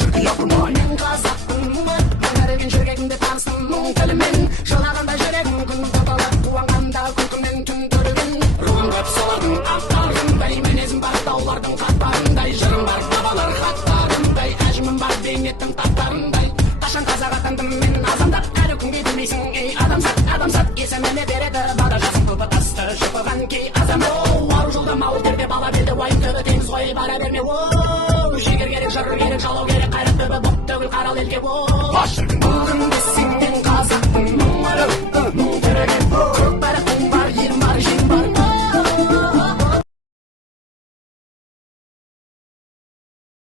шіркін япырмай мен қазақпын маңдарымен жүрегімде таныстым мұң тілімен жылағанда жүрегім күн табалап қуанғанда күлкімен түн түрігін руым көп солардың аттарындай мінезім бар таулардың қатпарындай жырым бар бабалар хаттарындай әжімім бар бейнеттің таптарындай қашан қазақ атандым мен азамдап әлі күнге білмейсің ей адамзат адамзат есіміне береді бара жасым көпі тасты шыпыған кей азам ару жолда мал терде бала белде уайым түбі теңіз ғой бара берме жігер керек жыр керек жалау керек қайрат түбі бұт төгіл қарал елге Баш шіркін бүгін десең мен қазақпын мың керек